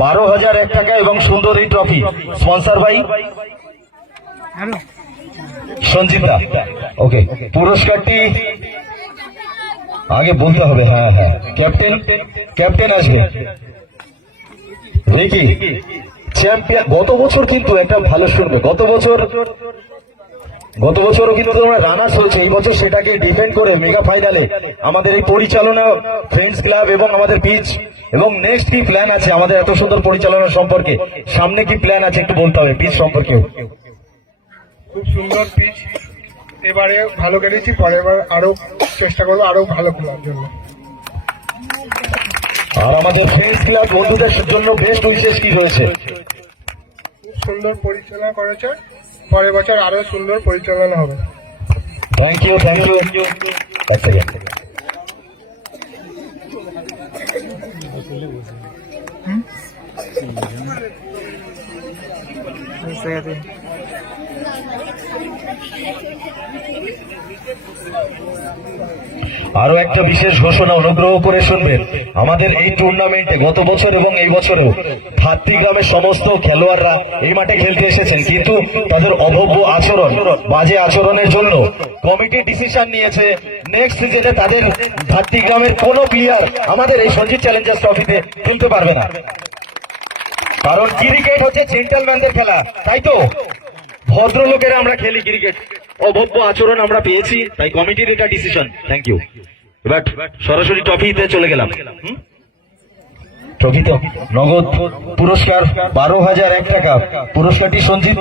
12,001 টাকা এবং সুন্দর এই ট্রফি স্পন্সর বাই সঞ্জিতা। ওকে, পুরস্কারটি আগে বলতে হবে। হ্যাঁ হ্যাঁ, ক্যাপ্টেন আসবে রিকি চ্যাম্পিয়ন। গত বছর কিন্তু একটা ভালো শুনবে, গত বছরও কিন্তু তোমরা রানার্স হয়েছে। এই বছর সেটাকে ডিফেন্ড করে মেগা ফাইনালে আমাদের এই পরিচালনা ফ্রেন্ডস ক্লাব এবং আমাদের পিচ এবং নেক্সট কি প্ল্যান আছে আমাদের এত সুন্দর পরিচালনা সম্পর্কে, সামনে কি প্ল্যান আছে একটু বলতে হবে পিচ সম্পর্কে। খুব সুন্দর পিচ, এবারে ভালো কেটেছি, পরের বার আরো চেষ্টা করবো আরো ভালো খেলার জন্য। আর আমাদের ফ্রেন্ডস ক্লাব বন্ধুদের জন্য বেস্ট উইশেস কি রয়েছে? খুব সুন্দর পরিচালনা করেছে, পরের বছর আরো সুন্দর পরিচালনা হবে। Thank you. এক সেকেন্ড। আরো একটা বিশেষ ঘোষণা অনুগ্রহ করে শুনবেন। আমাদের এই টুর্নামেন্টে গত বছর এবং এই বছরেও ভাতৃগ্রামের সমস্ত খেলোয়াড়রা এই মাঠে খেলতে এসেছেন, কিন্তু তাদের অভব্য আচরণ, বাজে আচরণের জন্য কমিটি ডিসিশন নিয়েছে নেক্সট সিজনে তাদের ভাতৃগ্রামের কোনো প্লেয়ার আমাদের এই সঞ্জিত চ্যালেঞ্জার্স ট্রফিতে খেলতে পারবে না। কারণ ক্রিকেট হচ্ছে জেন্টলম্যানদের খেলা, তাই তো? ভদ্রলোকেরা আমরা খেলি ক্রিকেট, অভব্য আচরণ আমরা পেয়েছি, তাই কমিটির এটা ডিসিশন। Thank you. এবার সরাসরি ট্রফিতে চলে গেলাম। ট্রফিতে নগদ পুরস্কার 12,001 টাকা। পুরস্কারটি সঞ্জিত